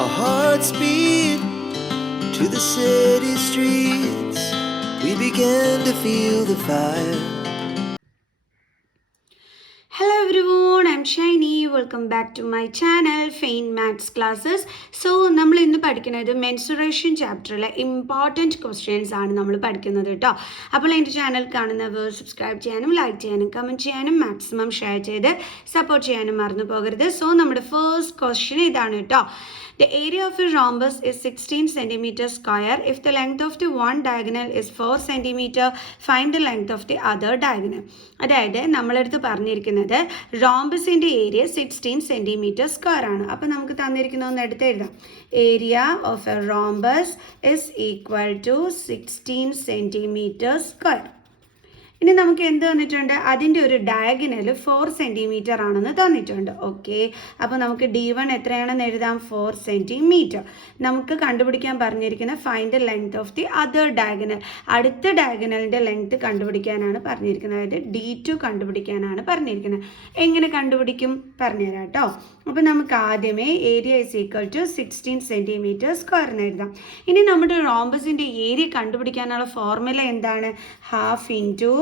Our hearts beat to the city streets. We began to feel the fire. Hello everyone, I'm Shiny. Welcome back to my channel, Faint Maths Classes. So, നമ്മൾ ഇന്ന് പഠിക്കുന്നത് mensuration ചാപ്റ്ററിലെ important questions ആണ് നമ്മൾ പഠിക്കുന്നത് കേട്ടോ. അപ്പോൾ എൻ്റെ channel കാണുന്നവർ സബ്സ്ക്രൈബ് ചെയ്യാനും ലൈക്ക് ചെയ്യാനും കമൻറ്റ് ചെയ്യാനും മാക്സിമം ഷെയർ ചെയ്ത് സപ്പോർട്ട് ചെയ്യാനും മറന്നു പോകരുത്. സോ, നമ്മുടെ ഫസ്റ്റ് ക്വസ്റ്റ്യൻ ഇതാണ് കേട്ടോ. The area of a rhombus is 16 cm square. If the length of the one diagonal is 4 cm, find the length of the other diagonal. അതായത് നമ്മളെടുത്ത് പറഞ്ഞിരിക്കുന്നത് റോംബസിൻ്റെ ഏരിയ 16 cm സ്ക്വയർ ആണ്. അപ്പോൾ നമുക്ക് തന്നിരിക്കുന്ന ഒന്ന് എടുത്ത് എഴുതാം. Area of a rhombus is equal to 16 cm square. ഇനി നമുക്ക് എന്ത് തന്നിട്ടുണ്ട്? അതിൻ്റെ ഒരു ഡയഗണൽ 4 cm ആണെന്ന് തന്നിട്ടുണ്ട്. ഓക്കെ, അപ്പോൾ നമുക്ക് D1 എത്രയാണെന്ന് എഴുതാം? 4 cm. നമുക്ക് കണ്ടുപിടിക്കാൻ പറഞ്ഞിരിക്കുന്ന find the length of the other diagonal. അടുത്ത ഡയഗണലിൻ്റെ ലെങ്ത് കണ്ടുപിടിക്കാനാണ് പറഞ്ഞിരിക്കുന്നത്. അതായത് D2 കണ്ടുപിടിക്കാനാണ് പറഞ്ഞിരിക്കുന്നത്. എങ്ങനെ കണ്ടുപിടിക്കും പറഞ്ഞുതരാം കേട്ടോ. അപ്പോൾ നമുക്ക് ആദ്യമേ area is equal to 16 cm square എന്ന് എഴുതാം. ഇനി നമ്മുടെ റോംബസിൻ്റെ ഏരിയ കണ്ടുപിടിക്കാനുള്ള ഫോർമുല എന്താണ്? Half into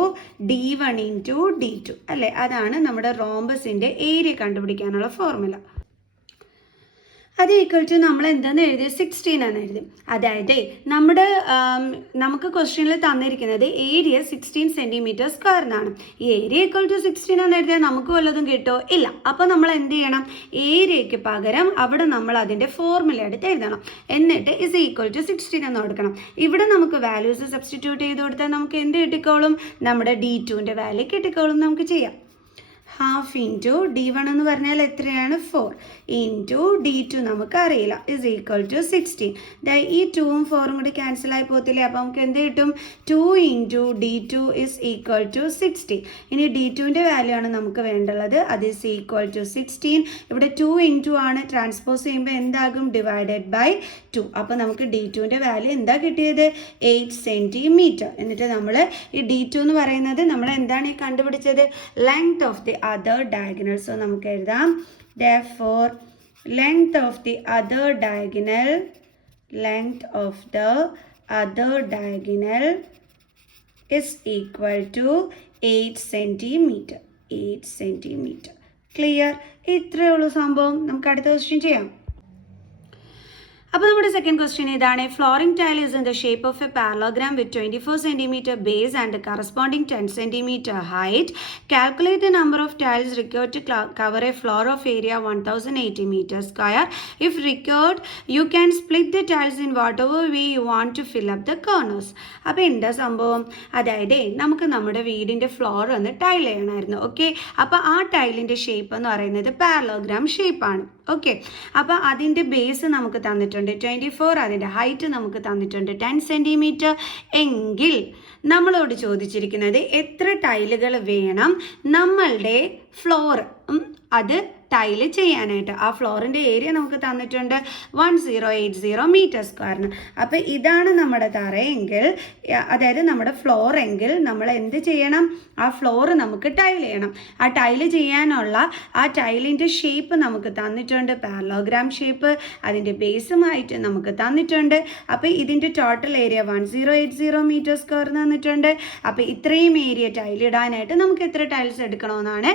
D1 into D2 അല്ലേ? അതാണ് നമ്മുടെ റോംബസിൻ്റെ ഏരിയ കണ്ടുപിടിക്കാനുള്ള ഫോർമുല. അത് ഈക്വൽ ടു നമ്മൾ എന്താണെന്ന് എഴുതി? 16 ആണ് എഴുതി. അതായത് നമുക്ക് ക്വസ്റ്റ്യനിൽ തന്നിരിക്കുന്നത് ഏരിയ 16 cm സ്ക്വയർ എന്നാണ്. ഈ ഏരിയ ഈക്വൽ ടു 16 എന്ന് എഴുതിയാൽ നമുക്ക് വല്ലതും കിട്ടുമോ? ഇല്ല. അപ്പോൾ നമ്മൾ എന്ത് ചെയ്യണം? ഏരിയയ്ക്ക് പകരം അവിടെ നമ്മൾ അതിൻ്റെ ഫോർമുല എടുത്ത് എഴുതണം. എന്നിട്ട് ഇസ് ഈക്വൽ ടു 16 എന്ന് കൊടുക്കണം. ഇവിടെ നമുക്ക് വാല്യൂസ് സബ്സ്റ്റിറ്റ്യൂട്ട് ചെയ്ത് കൊടുത്താൽ നമുക്ക് എന്ത് കിട്ടിക്കോളും? നമ്മുടെ D2ൻ്റെ വാല്യൂ കിട്ടിക്കോളും. നമുക്ക് ചെയ്യാം. ഹാഫ് ഇൻറ്റു D1 എന്ന് പറഞ്ഞാൽ എത്രയാണ്? 4 ഇൻറ്റു D2 നമുക്കറിയില്ല ഇസ് ഈക്വൽ ടു 16. ഈ 2ഉം 4ഉം കൂടി ക്യാൻസലായി പോകത്തില്ലേ? അപ്പോൾ നമുക്ക് എന്ത് കിട്ടും? 2 into D2 is equal to 60. ഇനി D2ൻ്റെ വാല്യൂ ആണ് നമുക്ക് വേണ്ടുള്ളത്. അത് ഇസ് ഈക്വൽ ടു 16. ഇവിടെ 2 ഇൻറ്റു ആണ്, ട്രാൻസ്പോസ് ചെയ്യുമ്പോൾ എന്താകും? Divided by 2. അപ്പോൾ നമുക്ക് D2ൻ്റെ വാല്യൂ എന്താ കിട്ടിയത്? 8 cm. എന്നിട്ട് നമ്മൾ ഈ D2 എന്ന് പറയുന്നത് നമ്മൾ എന്താണ് ഈ കണ്ടുപിടിച്ചത്? Length of the other diagonal. So നമുക്ക് എഴുതാം therefore length of the other diagonal is equal to 8 cm. 8 cm. Clear? ഇത്രയേ ഉള്ളൂ സംഭവം. നമുക്ക് അടുത്ത ക്വസ്റ്റ്യൻ ചെയ്യാം. അപ്പോൾ നമ്മുടെ സെക്കൻഡ് ക്വസ്റ്റ്യൻ ഇതാണ്. Flooring tile is in the shape of a parallelogram with 24 cm base and corresponding 10 cm height. Calculate the number of tiles required to cover a floor of area 1080 meter square. If required you can split the tiles in whatever way you want to fill up the corners. അപ്പോൾ എന്താ സംഭവം? അതായത് നമുക്ക് നമ്മുടെ വീടിൻ്റെ floor ഒന്ന് tile ചെയ്യണമായിരുന്നു. Okay, അപ്പോൾ ആ ടൈലിൻ്റെ ഷേപ്പ് എന്ന് പറയുന്നത് പാരലോഗ്രാം ഷേപ്പാണ്. ഓക്കെ, അപ്പോൾ അതിൻ്റെ ബേസ് നമുക്ക് തന്നിട്ടുണ്ട് 24, അതിൻ്റെ ഹൈറ്റ് നമുക്ക് തന്നിട്ടുണ്ട് 10 cm. എങ്കിൽ നമ്മളോട് ചോദിച്ചിരിക്കുന്നത് എത്ര ടൈലുകൾ വേണം നമ്മളുടെ ഫ്ലോർ അത് ടൈല് ചെയ്യാനായിട്ട്. ആ ഫ്ലോറിൻ്റെ ഏരിയ നമുക്ക് തന്നിട്ടുണ്ട് 1080 meter സ്ക്വയറിന്. അപ്പോൾ ഇതാണ് നമ്മുടെ തറയെങ്കിൽ, അതായത് നമ്മുടെ ഫ്ലോർ എങ്കിൽ നമ്മൾ എന്ത് ചെയ്യണം? ആ ഫ്ലോർ നമുക്ക് ടൈൽ ചെയ്യണം. ആ ടൈല് ചെയ്യാനുള്ള ആ ടൈലിൻ്റെ ഷേപ്പ് നമുക്ക് തന്നിട്ടുണ്ട്, പാരലോഗ്രാം ഷേപ്പ്. അതിൻ്റെ ബേസുമായിട്ട് നമുക്ക് തന്നിട്ടുണ്ട്. അപ്പോൾ ഇതിൻ്റെ ടോട്ടൽ ഏരിയ 1080 meter സ്ക്വയർ തന്നിട്ടുണ്ട്. അപ്പോൾ ഇത്രയും ഏരിയ ടൈലിടാനായിട്ട് നമുക്ക് എത്ര ടൈൽസ് എടുക്കണമെന്നാണ്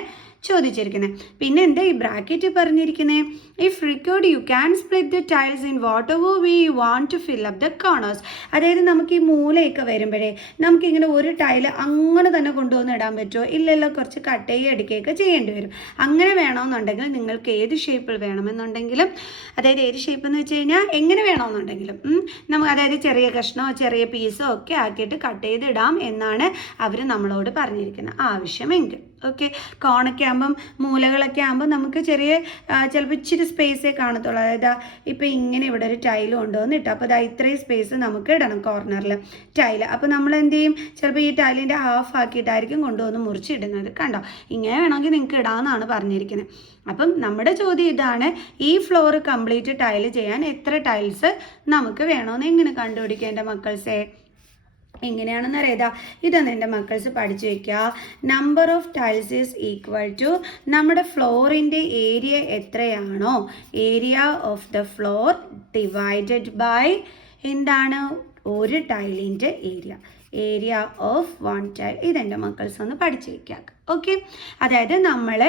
ചോദിച്ചിരിക്കുന്നത്. പിന്നെ എന്താ ഈ ബ്രാക്കറ്റ് പറഞ്ഞിരിക്കുന്നത്? If required you can split the tiles in whatever way you want to fill up the corners. അതായത് നമുക്ക് ഈ മൂലയൊക്കെ വരുമ്പോഴേ നമുക്കിങ്ങനെ ഒരു ടൈല് അങ്ങനെ തന്നെ കൊണ്ടുവന്ന് ഇടാൻ പറ്റുമോ? ഇല്ലല്ലോ, കുറച്ച് കട്ടയും അടിക്കുകയൊക്കെ ചെയ്യേണ്ടി വരും. അങ്ങനെ വേണമെന്നുണ്ടെങ്കിൽ നിങ്ങൾക്ക് ഏത് ഷേപ്പിൽ വേണമെന്നുണ്ടെങ്കിലും, അതായത് ഏത് ഷേപ്പ് എന്ന് വെച്ച് കഴിഞ്ഞാൽ എങ്ങനെ വേണമെന്നുണ്ടെങ്കിലും നമുക്ക്, അതായത് ചെറിയ കഷ്ണമോ ചെറിയ പീസോ ഒക്കെ ആക്കിയിട്ട് കട്ട് ചെയ്തിടാം എന്നാണ് അവർ നമ്മളോട് പറഞ്ഞിരിക്കുന്നത്, ആവശ്യമെങ്കിൽ. ഓക്കെ, കോണൊക്കെ ആകുമ്പം മൂലകളൊക്കെ ആകുമ്പോൾ നമുക്ക് ചിലപ്പോൾ ഇച്ചിരി സ്പേസേ കാണത്തുള്ളൂ. അതായത് ഇപ്പോൾ ഇങ്ങനെ ഇവിടെ ഒരു ടൈൽ കൊണ്ടുവന്ന് ഇട്ടു. അപ്പോൾ ഇത്രയും സ്പേസ് നമുക്ക് ഇടണം കോർണറിൽ ടൈല്. അപ്പോൾ നമ്മൾ എന്ത് ചെയ്യും? ചിലപ്പോൾ ഈ ടൈലിൻ്റെ ഹാഫ് ആക്കിയിട്ടായിരിക്കും കൊണ്ടുവന്ന് മുറിച്ചിടുന്നത്. കണ്ടോ? ഇങ്ങനെ വേണമെങ്കിൽ നിങ്ങൾക്ക് ഇടാമെന്നാണ് പറഞ്ഞിരിക്കുന്നത്. അപ്പം നമ്മുടെ ചോദ്യം ഇതാണ്, ഈ ഫ്ലോർ കംപ്ലീറ്റ് ടൈല് ചെയ്യാൻ എത്ര ടൈൽസ് നമുക്ക് വേണമെന്ന് എങ്ങനെ കണ്ടുപിടിക്കുക എൻ്റെ മക്കൾസേ? എങ്ങനെയാണെന്ന് അറിയാം. ഇതൊന്ന് എൻ്റെ മക്കൾസ് പഠിച്ചു വെക്കുക. Number of tiles is equal to നമ്മുടെ ഫ്ലോറിൻ്റെ ഏരിയ എത്രയാണോ area of the floor divided by എന്താണ് ഒരു ടൈലിൻ്റെ ഏരിയ ഓഫ് വൺ ടൈൽ. ഇതെൻ്റെ മക്കൾസ് ഒന്ന് പഠിച്ചു വയ്ക്കുക. ഓക്കെ, അതായത് നമ്മൾ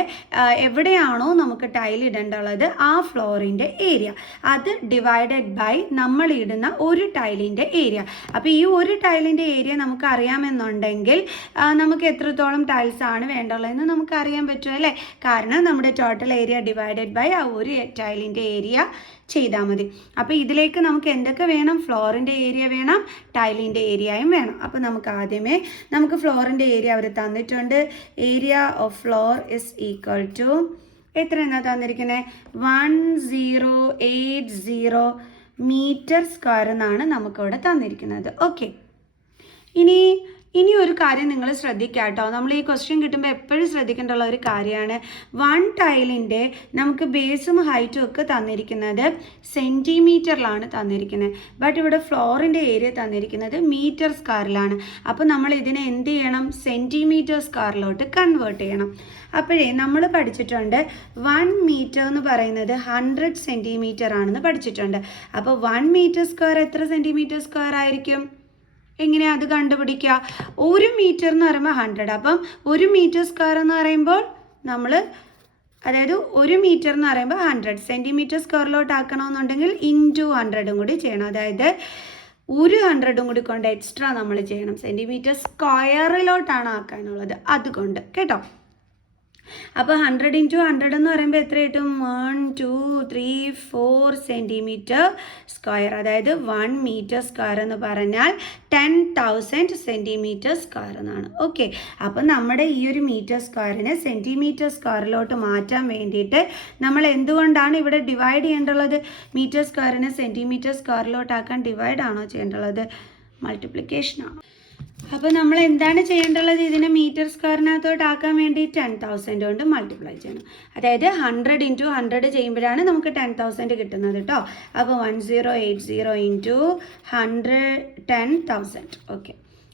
എവിടെയാണോ നമുക്ക് ടൈൽ ഇടേണ്ടുള്ളത് ആ ഫ്ലോറിൻ്റെ ഏരിയ അത് ഡിവൈഡഡ് ബൈ നമ്മൾ ഇടുന്ന ഒരു ടൈലിൻ്റെ ഏരിയ. അപ്പോൾ ഈ ഒരു ടൈലിൻ്റെ ഏരിയ നമുക്ക് അറിയാമെന്നുണ്ടെങ്കിൽ നമുക്ക് എത്രത്തോളം ടൈൽസ് ആണ് വേണ്ടുള്ളതെന്ന് നമുക്ക് അറിയാൻ പറ്റും അല്ലേ? കാരണം നമ്മുടെ ടോട്ടൽ ഏരിയ ഡിവൈഡഡ് ബൈ ആ ഒരു ടൈലിൻ്റെ ഏരിയ ചെയ്താൽ മതി. അപ്പോൾ ഇതിലേക്ക് നമുക്ക് എന്തൊക്കെ വേണം? ഫ്ലോറിൻ്റെ ഏരിയ വേണം, ടൈലിൻ്റെ ഏരിയയും വേണം. അപ്പോൾ നമുക്ക് ആദ്യമേ നമുക്ക് ഫ്ലോറിൻ്റെ ഏരിയ അവർ തന്നിട്ടുണ്ട്. Area of floor is equal to എത്ര എന്നാ തന്നിരിക്കുന്നത്? 1080 മീറ്റർ സ്ക്വയർ എന്നാണ് നമുക്കിവിടെ തന്നിരിക്കുന്നത്. ഓക്കെ, ഇനി ഒരു കാര്യം നിങ്ങൾ ശ്രദ്ധിക്കുക കേട്ടോ. നമ്മൾ ഈ ക്വസ്റ്റ്യൻ കിട്ടുമ്പോൾ എപ്പോഴും ശ്രദ്ധിക്കേണ്ടുള്ള ഒരു കാര്യമാണ്, വൺ ടൈലിൻ്റെ നമുക്ക് ബേസും ഹൈറ്റും ഒക്കെ തന്നിരിക്കുന്നത് സെൻറ്റിമീറ്ററിലാണ് തന്നിരിക്കുന്നത്. ബട്ട് ഇവിടെ ഫ്ലോറിൻ്റെ ഏരിയ തന്നിരിക്കുന്നത് മീറ്റർ സ്ക്വയറിലാണ്. അപ്പോൾ നമ്മൾ ഇതിനെ എന്ത് ചെയ്യണം? സെൻറ്റിമീറ്റർ സ്ക്വയറിലോട്ട് കൺവേർട്ട് ചെയ്യണം. അപ്പോഴേ നമ്മൾ പഠിച്ചിട്ടുണ്ട് 1 മീറ്റർ എന്ന് പറയുന്നത് 100 സെൻറ്റിമീറ്റർ ആണെന്ന് പഠിച്ചിട്ടുണ്ട്. അപ്പോൾ 1 മീറ്റർ സ്ക്വയർ എത്ര സെൻറ്റിമീറ്റർ സ്ക്വയർ ആയിരിക്കും? എങ്ങനെയാണ് അത് കണ്ടുപിടിക്കുക? 1 മീറ്റർ എന്ന് പറയുമ്പോൾ 100. അപ്പം 1 മീറ്റർ സ്ക്വയർ എന്ന് പറയുമ്പോൾ നമ്മൾ അതായത് 1 മീറ്റർ എന്ന് പറയുമ്പോൾ 100 സെൻറ്റിമീറ്റർ സ്ക്വയറിലോട്ട് ആക്കണമെന്നുണ്ടെങ്കിൽ ഇൻറ്റു 100 കൂടി ചെയ്യണം. അതായത് 100 കൂടി കൊണ്ട് എക്സ്ട്രാ നമ്മൾ ചെയ്യണം. സെൻറ്റിമീറ്റർ സ്ക്വയറിലോട്ടാണ് ആക്കാനുള്ളത്, അതുകൊണ്ട് കേട്ടോ. അപ്പോൾ 100 × 100 എന്ന് പറയുമ്പോൾ എത്ര കിട്ടും? 1 2 3 4 സെൻറ്റിമീറ്റർ സ്ക്വയർ. അതായത് 1 മീറ്റർ സ്ക്വയർ എന്ന് പറഞ്ഞാൽ 10,000 സെൻറ്റിമീറ്റർ സ്ക്വയർ എന്നാണ്. ഓക്കെ, അപ്പോൾ നമ്മുടെ ഈ ഒരു മീറ്റർ സ്ക്വയറിനെ സെൻറ്റിമീറ്റർ സ്ക്വയറിലോട്ട് മാറ്റാൻ വേണ്ടിയിട്ട് നമ്മൾ എന്തുകൊണ്ടാണ് ഇവിടെ ഡിവൈഡ് ചെയ്യേണ്ടുള്ളത്? മീറ്റർ സ്ക്വയറിനെ സെൻറ്റിമീറ്റർ സ്ക്വയറിലോട്ടാക്കാൻ ഡിവൈഡ് ആണോ ചെയ്യേണ്ടുള്ളത്? മൾട്ടിപ്ലിക്കേഷൻ ആണോ? അപ്പോൾ നമ്മൾ എന്താണ് ചെയ്യേണ്ടുള്ളത്? ഇതിനെ മീറ്റർ സ്ക്വയറിനകത്തോട്ട് ആക്കാൻ വേണ്ടി 10,000 കൊണ്ട് മൾട്ടിപ്ലൈ ചെയ്യണം. അതായത് 100 × 100 ചെയ്യുമ്പോഴാണ് നമുക്ക് 10,000 കിട്ടുന്നത് കേട്ടോ. അപ്പോൾ 1080 × 100 10,000. ഓക്കെ,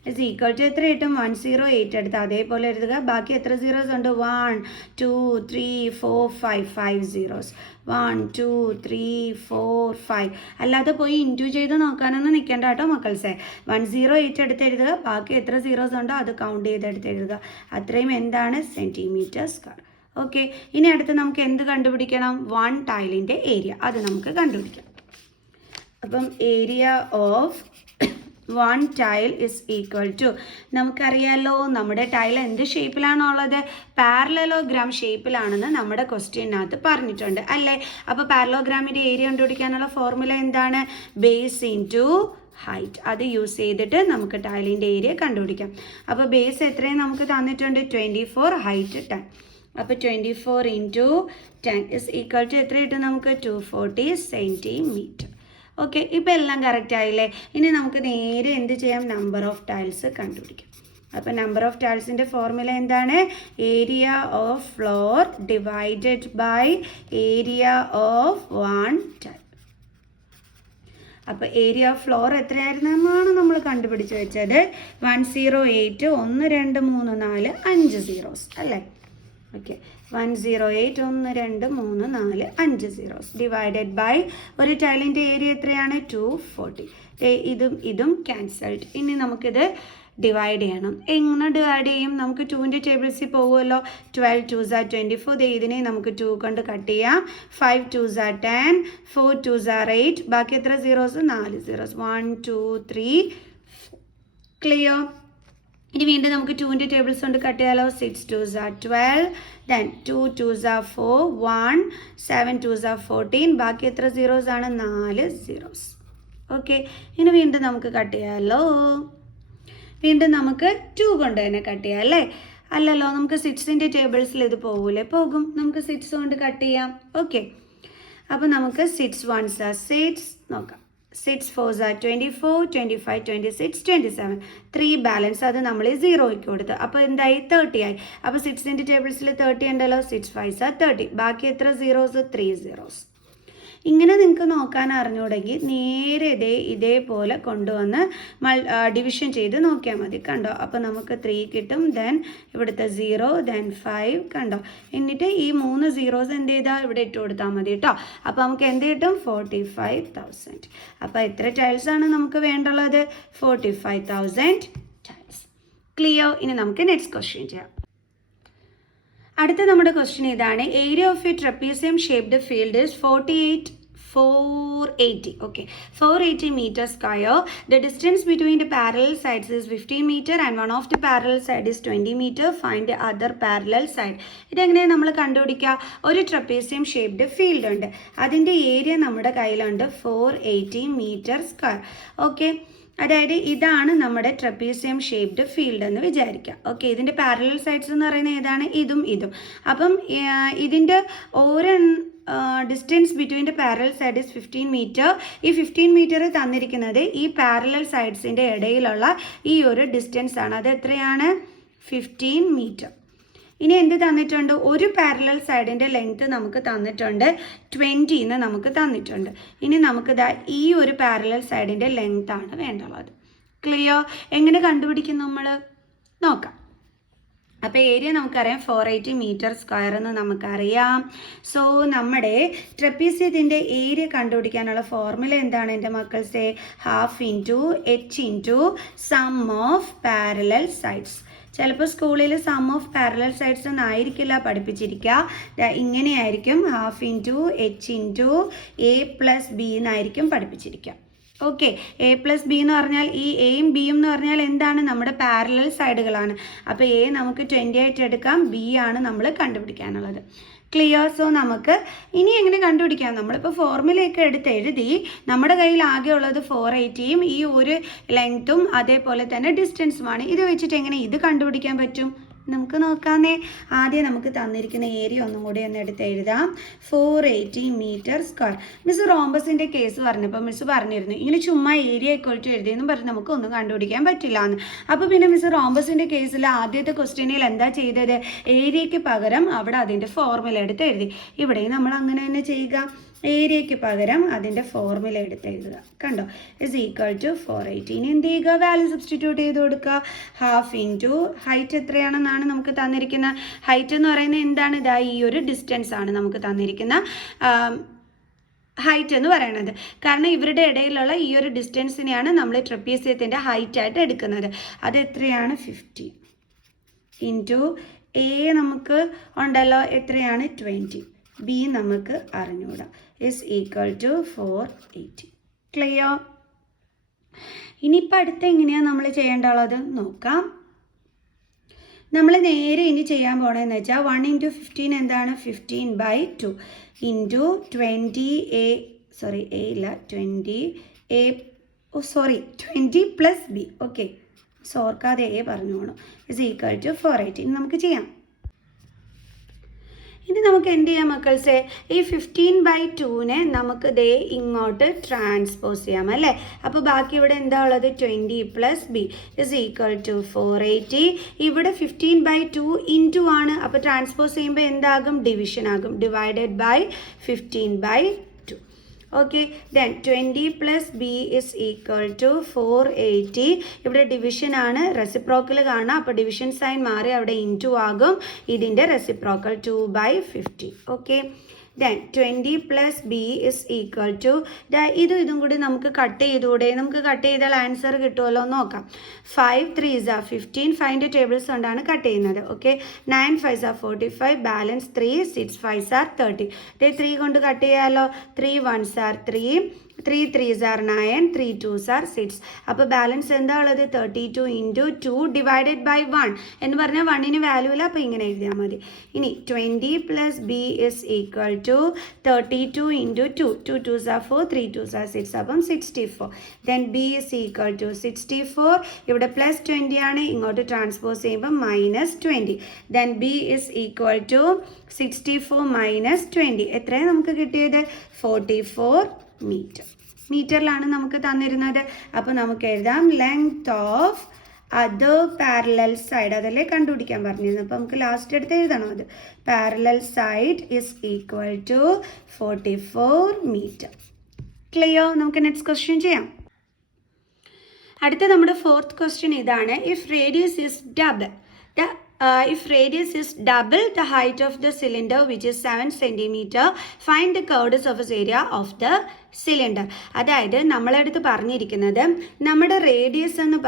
ഇസ് ഈക്വൽ ടു എത്ര കിട്ടും? 108 എടുത്ത് അതേപോലെ എഴുതുക. ബാക്കി എത്ര സീറോസ് ഉണ്ട്? 1 2 3 4 5 5 zeros. 1 2 3 4 5. അല്ലാതെ പോയി ഇൻറ്റു ചെയ്ത് നോക്കാനൊന്നും നിൽക്കേണ്ട കേട്ടോ മക്കൾസേ. 108 എടുത്ത് എഴുതുക. ബാക്കി എത്ര സീറോസ് ഉണ്ടോ അത് കൗണ്ട് ചെയ്തെടുത്ത് എഴുതുക. അത്രയും എന്താണ്? Centimetre square. ഓക്കെ, ഇനി അടുത്ത് നമുക്ക് എന്ത് കണ്ടുപിടിക്കണം? 1 ടൈലിൻ്റെ ഏരിയ. അത് നമുക്ക് കണ്ടുപിടിക്കാം. അപ്പം area of 1 tile is equal to നമുക്കറിയാമല്ലോ നമ്മുടെ ടൈൽ എന്ത് ഷേപ്പിലാണുള്ളത്? പാരലലോഗ്രാം ഷേപ്പിലാണെന്ന് നമ്മുടെ ക്വസ്റ്റ്യനകത്ത് പറഞ്ഞിട്ടുണ്ട് അല്ലേ? അപ്പോൾ പാരലോഗ്രാമിൻ്റെ ഏരിയ കണ്ടുപിടിക്കാനുള്ള ഫോർമുല എന്താണ്? Base into height. അത് യൂസ് ചെയ്തിട്ട് നമുക്ക് ടൈലിൻ്റെ ഏരിയ കണ്ടുപിടിക്കാം. അപ്പോൾ ബേസ് എത്രയും നമുക്ക് തന്നിട്ടുണ്ട്? 24, ഹൈറ്റ് 10. അപ്പോൾ 24 × 10 ഇസ് ഈക്വൽ ടു എത്ര കിട്ടും നമുക്ക്? 240 സെൻറ്റിമീറ്റർ. ഓക്കെ, ഇപ്പോൾ എല്ലാം കറക്റ്റ് ആയില്ലേ? ഇനി നമുക്ക് നേരെ എന്ത് ചെയ്യാം? നമ്പർ ഓഫ് ടൈൽസ് കണ്ടുപിടിക്കാം. അപ്പോൾ നമ്പർ ഓഫ് ടൈൽസിൻ്റെ ഫോർമുല എന്താണ്? Area of floor divided by area of 1 tile. അപ്പോൾ ഏരിയ ഓഫ് ഫ്ലോർ എത്രയായിരുന്നെന്നാണ് നമ്മൾ കണ്ടുപിടിച്ച് വെച്ചത്? 108 1 2 3 4 5 zeros അല്ലേ? ഓക്കെ, 108 1 2 3 4 5 zeros ഡിവൈഡഡ് ബൈ ഒരു ടൈലിൻ്റെ ഏരിയ എത്രയാണ്? 240. ഇതും ക്യാൻസൽഡ്. ഇനി നമുക്കിത് ഡിവൈഡ് ചെയ്യണം. എങ്ങനെ ഡിവൈഡ് ചെയ്യും? നമുക്ക് 2ൻ്റെ ടേബിൾസിൽ പോകുമല്ലോ. 12 2s are 24. ഇതിനെ നമുക്ക് 2 കൊണ്ട് കട്ട് ചെയ്യാം. 5 2s are 10, 4 2s are 8. ബാക്കി എത്ര സീറോസ്? 4 zeros. 1 2 3 ക്ലിയർ. ഇനി വീണ്ടും നമുക്ക് 2ൻ്റെ ടേബിൾസ് കൊണ്ട് കട്ട് ചെയ്യാലോ. 6 2s are 12, then 2 2s are 4, 1 7 2s are 14. ബാക്കി എത്ര സീറോസ് ആണ്? 4 zeros. ഓക്കെ, ഇനി വീണ്ടും നമുക്ക് കട്ട് ചെയ്യാമല്ലോ. വീണ്ടും നമുക്ക് 2 കൊണ്ട് തന്നെ കട്ട് ചെയ്യാം അല്ലേ? അല്ലല്ലോ, നമുക്ക് 6ൻ്റെ ടേബിൾസിൽ ഇത് പോകൂലേ? പോകും. നമുക്ക് 6 കൊണ്ട് കട്ട് ചെയ്യാം. ഓക്കെ, അപ്പോൾ നമുക്ക് 6 1s are 6 നോക്കാം. 6 4s are 24, 25 26 27. 3 ബാലൻസ്, അത് നമ്മൾ 0യ്ക്ക് കൊടുത്ത്. അപ്പോൾ എന്തായി? 30 ആയി. അപ്പോൾ 6ൻ്റെ ടേബിൾസിൽ 30 ഉണ്ടല്ലോ. 6 5s are 30. ബാക്കി എത്ര സീറോസ്? 3 zeros. ഇങ്ങനെ നിങ്ങൾക്ക് നോക്കാൻ അറിഞ്ഞുകൂടെങ്കിൽ നേരെ ഇതേപോലെ കൊണ്ടുവന്ന് ഡിവിഷൻ ചെയ്ത് നോക്കിയാൽ മതി. കണ്ടോ? അപ്പോൾ നമുക്ക് 3 കിട്ടും. ദെൻ ഇവിടുത്തെ 0, ദെൻ 5. കണ്ടോ? എന്നിട്ട് ഈ 3 zeros എന്ത് ചെയ്താൽ ഇവിടെ ഇട്ട് കൊടുത്താൽ മതി കേട്ടോ. അപ്പോൾ നമുക്ക് എന്ത് കിട്ടും? 45,000. അപ്പോൾ എത്ര ടൈൽസ് ആണ് നമുക്ക് വേണ്ടുള്ളത്? 45,000 ടൈൽസ്. ക്ലിയർ? ഇനി നമുക്ക് നെക്സ്റ്റ് ക്വസ്റ്റ്യൻ ചെയ്യാം. അടുത്ത നമ്മുടെ ക്വസ്റ്റ്യൻ ഇതാണ്. Area of A trapezium shaped field is 480. Okay, 480 meters square. The distance between the parallel sides is 15 meter and one of the parallel side is 20 meter. Find the other parallel side. ഇതെങ്ങനെയാണ് നമ്മൾ കണ്ടുപിടിക്കുക? ഒരു trapezium shaped field ഉണ്ട്, അതിൻ്റെ area നമ്മുടെ കയ്യിലുണ്ട് 480 metre square. Okay, അതായത് ഇതാണ് നമ്മുടെ ട്രപ്പീസിയം ഷേപ്ഡ് ഫീൽഡ് എന്ന് വിചാരിക്കുക. ഓക്കെ, ഇതിൻ്റെ പാരലൽ സൈഡ്സ് എന്ന് പറയുന്നത് ഏതാണ്? ഇതും ഇതും. അപ്പം ഇതിൻ്റെ ഓരോ distance between the parallel side is 15 metre. ഈ 15 മീറ്റർ തന്നിരിക്കുന്നത് ഈ പാരലൽ സൈഡ്സിൻ്റെ ഇടയിലുള്ള ഈ ഒരു ഡിസ്റ്റൻസ് ആണ്. അത് എത്രയാണ്? 15 മീറ്റർ. ഇനി എന്ത് തന്നിട്ടുണ്ട്? ഒരു പാരലൽ സൈഡിൻ്റെ ലെങ്ത് നമുക്ക് തന്നിട്ടുണ്ട് 20 എന്ന് നമുക്ക് തന്നിട്ടുണ്ട്. ഇനി നമുക്കിതാ ഈ ഒരു പാരലൽ സൈഡിൻ്റെ ലെങ്ത് ആണ് വേണ്ടുള്ളത്. ക്ലിയർ? എങ്ങനെ കണ്ടുപിടിക്കും നമ്മൾ? നോക്കാം. അപ്പോൾ ഏരിയ നമുക്കറിയാം 480 മീറ്റർ സ്ക്വയർ എന്ന് നമുക്കറിയാം. സോ നമ്മുടെ ട്രപ്പീസിയത്തിൻ്റെ ഏരിയ കണ്ടുപിടിക്കാനുള്ള ഫോർമുല എന്താണ് എൻ്റെ മക്കൾസേ? Half into h into sum of parallel sides. ചിലപ്പോൾ സ്കൂളിൽ സം ഓഫ് പാരലൽ സൈഡ്സ് എന്നായിരിക്കില്ല പഠിപ്പിച്ചിരിക്കുക, ഇങ്ങനെയായിരിക്കും. Half into h into a plus b എന്നായിരിക്കും പഠിപ്പിച്ചിരിക്കുക. ഓക്കെ, എ പ്ലസ് ബി എന്ന് പറഞ്ഞാൽ ഈ എയും ബിയും എന്ന് പറഞ്ഞാൽ എന്താണ്? നമ്മുടെ പാരലൽ സൈഡുകളാണ്. അപ്പോൾ എ നമുക്ക് 20 ആയിട്ട് എടുക്കാം, ബി ആണ് നമ്മൾ കണ്ടുപിടിക്കാനുള്ളത്. ക്ലിയർ? സോ നമുക്ക് ഇനി എങ്ങനെ കണ്ടുപിടിക്കാം? നമ്മളിപ്പോൾ ഫോർമുലയൊക്കെ എടുത്ത് എഴുതി. നമ്മുടെ കയ്യിൽ ആകെ ഉള്ളത് 480യും ഈ ഒരു ലെങ്ത്തും അതേപോലെ തന്നെ ഡിസ്റ്റൻസുമാണ്. ഇത് വെച്ചിട്ട് എങ്ങനെ ഇത് കണ്ടുപിടിക്കാൻ പറ്റും? നമുക്ക് നോക്കാന്നേ. ആദ്യം നമുക്ക് തന്നിരിക്കുന്ന ഏരിയ ഒന്നും കൂടി ഒന്ന് എടുത്ത് എഴുതാം. 480 മീറ്റർ സ്ക്വയർ. മിസ് റോംബസിൻ്റെ കേസ് പറഞ്ഞപ്പോൾ മിസ് പറഞ്ഞിരുന്നു ഇങ്ങനെ ചുമ്മാ ഏരിയ ഈക്വൽ ടു എഴുതിയെന്നും പറഞ്ഞ് നമുക്കൊന്നും കണ്ടുപിടിക്കാൻ പറ്റില്ല എന്ന്. അപ്പോൾ പിന്നെ മിസ് റോംബസിൻ്റെ കേസിൽ ആദ്യത്തെ ക്വസ്റ്റ്യനിൽ എന്താ ചെയ്തത്? ഏരിയയ്ക്ക് പകരം അവിടെ അതിൻ്റെ ഫോർമുല എടുത്ത് എഴുതി. ഇവിടെയും നമ്മൾ അങ്ങനെ തന്നെ ചെയ്യുക. ഏരിയയ്ക്ക് പകരം അതിൻ്റെ ഫോർമുല എടുത്ത് എഴുതുക. കണ്ടോ? Is equal to 480. ഇനി എന്ത് ചെയ്യുക? വാല്യൂ സബ്സ്റ്റിറ്റ്യൂട്ട് ചെയ്ത് കൊടുക്കുക. ഹാഫ് ഇൻറ്റു ഹൈറ്റ് എത്രയാണെന്നാണ് നമുക്ക് തന്നിരിക്കുന്ന ഹൈറ്റ് എന്ന് പറയുന്നത് എന്താണ്? ഇതാ ഈ ഒരു ഡിസ്റ്റൻസ് ആണ് നമുക്ക് തന്നിരിക്കുന്ന ഹൈറ്റ് എന്ന് പറയുന്നത്. കാരണം ഇവരുടെ ഇടയിലുള്ള ഈ ഒരു ഡിസ്റ്റൻസിനെയാണ് നമ്മൾ ട്രപ്പീസിയത്തിൻ്റെ ഹൈറ്റ് ആയിട്ട് എടുക്കുന്നത്. അത് എത്രയാണ്? 50 ഇൻറ്റു എ നമുക്ക് ഉണ്ടല്ലോ, എത്രയാണ്? 20. ബി നമുക്ക് അറിഞ്ഞൂടാ. Is equal to 480. ക്ലിയർ? ഇനിയിപ്പോൾ അടുത്ത എങ്ങനെയാണ് നമ്മൾ ചെയ്യേണ്ടുള്ളത് നോക്കാം. നമ്മൾ നേരെ ഇനി ചെയ്യാൻ പോകണമെന്ന് വെച്ചാൽ 1 ഇൻറ്റു 15 എന്താണ്? 15/2 ഇൻറ്റു 20 പ്ലസ് ബി. ഓക്കെ, ഓർക്കാതെ എ പറഞ്ഞു പോകണം. Is equal to 480. ഇനി നമുക്ക് ചെയ്യാം. ഇനി നമുക്ക് എന്ത് ചെയ്യാം മക്കൾസേ? ഈ 15/2നെ നമുക്ക് ദേ ഇങ്ങോട്ട് ട്രാൻസ്പോസ് ചെയ്യാം അല്ലേ? അപ്പോൾ ബാക്കി ഇവിടെ എന്താ ഉള്ളത്? 20 plus B is equal to 480. ഇവിടെ 15/2 ഇൻറ്റു ആണ്. അപ്പോൾ ട്രാൻസ്പോസ് ചെയ്യുമ്പോൾ എന്താകും? ഡിവിഷൻ ആകും. Divided by 15/2. Okay, then 20 plus B is equal to 480. ഇവിടെ ഡിവിഷൻ ആണ്, റെസിപ്രോക്കൽ കാണാം. അപ്പോൾ ഡിവിഷൻ സൈൻ മാറി അവിടെ ഇൻറ്റു ആകും. ഇതിൻ്റെ reciprocal 2/50. Okay, then 20 plus B is equal to ഇതും കൂടി നമുക്ക് കട്ട് ചെയ്തുകൂടെ? നമുക്ക് കട്ട് ചെയ്താൽ ആൻസർ കിട്ടുമല്ലോ, നോക്കാം. 5 3s are 15. 5ൻ്റെ ടേബിൾസ് കൊണ്ടാണ് കട്ട് ചെയ്യുന്നത്. Okay, 9 5s are 45. Balance 3. 6 5s are 30. 3 കൊണ്ട് കട്ട് ചെയ്യാമല്ലോ. 3 1s are 3. 3 3s are 9. 3 2s are 6. അപ്പോൾ ബാലൻസ് എന്താ ഉള്ളത്? 32 ഇൻറ്റു 2 ഡിവൈഡഡ് ബൈ 1 എന്ന് പറഞ്ഞാൽ 1ന് വാല്യൂ ഇല്ല. അപ്പോൾ ഇങ്ങനെ എഴുതിയാൽ മതി. ഇനി 20 plus B is equal to 32 into 2. 2 2s are 4. 3 2s are 6. അപ്പം 64. Then B is equal to 64. ഇവിടെ പ്ലസ് 20 ആണ്, ഇങ്ങോട്ട് ട്രാൻസ്പോസ് ചെയ്യുമ്പോൾ -20. Then B is equal to 64 -20. എത്രയാണ് നമുക്ക് കിട്ടിയത്? 44 മീറ്റർ. മീറ്ററിലാണ് നമുക്ക് തന്നിരുന്നത്. അപ്പോൾ നമുക്ക് എഴുതാം length of other parallel side അതല്ലേ കണ്ടുപിടിക്കാൻ പറഞ്ഞിരുന്നു. അപ്പോൾ നമുക്ക് ലാസ്റ്റ് എടുത്ത് എഴുതണം അത്. Parallel side is equal to 44 metre. Clear? നമുക്ക് നെക്സ്റ്റ് ക്വസ്റ്റ്യൻ ചെയ്യാം. അടുത്ത നമ്മുടെ 4th ക്വസ്റ്റ്യൻ ഇതാണ്. If radius is double the height of the cylinder which is 7 centimeter, find the curved surface area of the cylinder. അതായത് നമ്മളടുത്ത് പറഞ്ഞിരിക്കുന്നത് നമ്മുടെ radius എന്ന്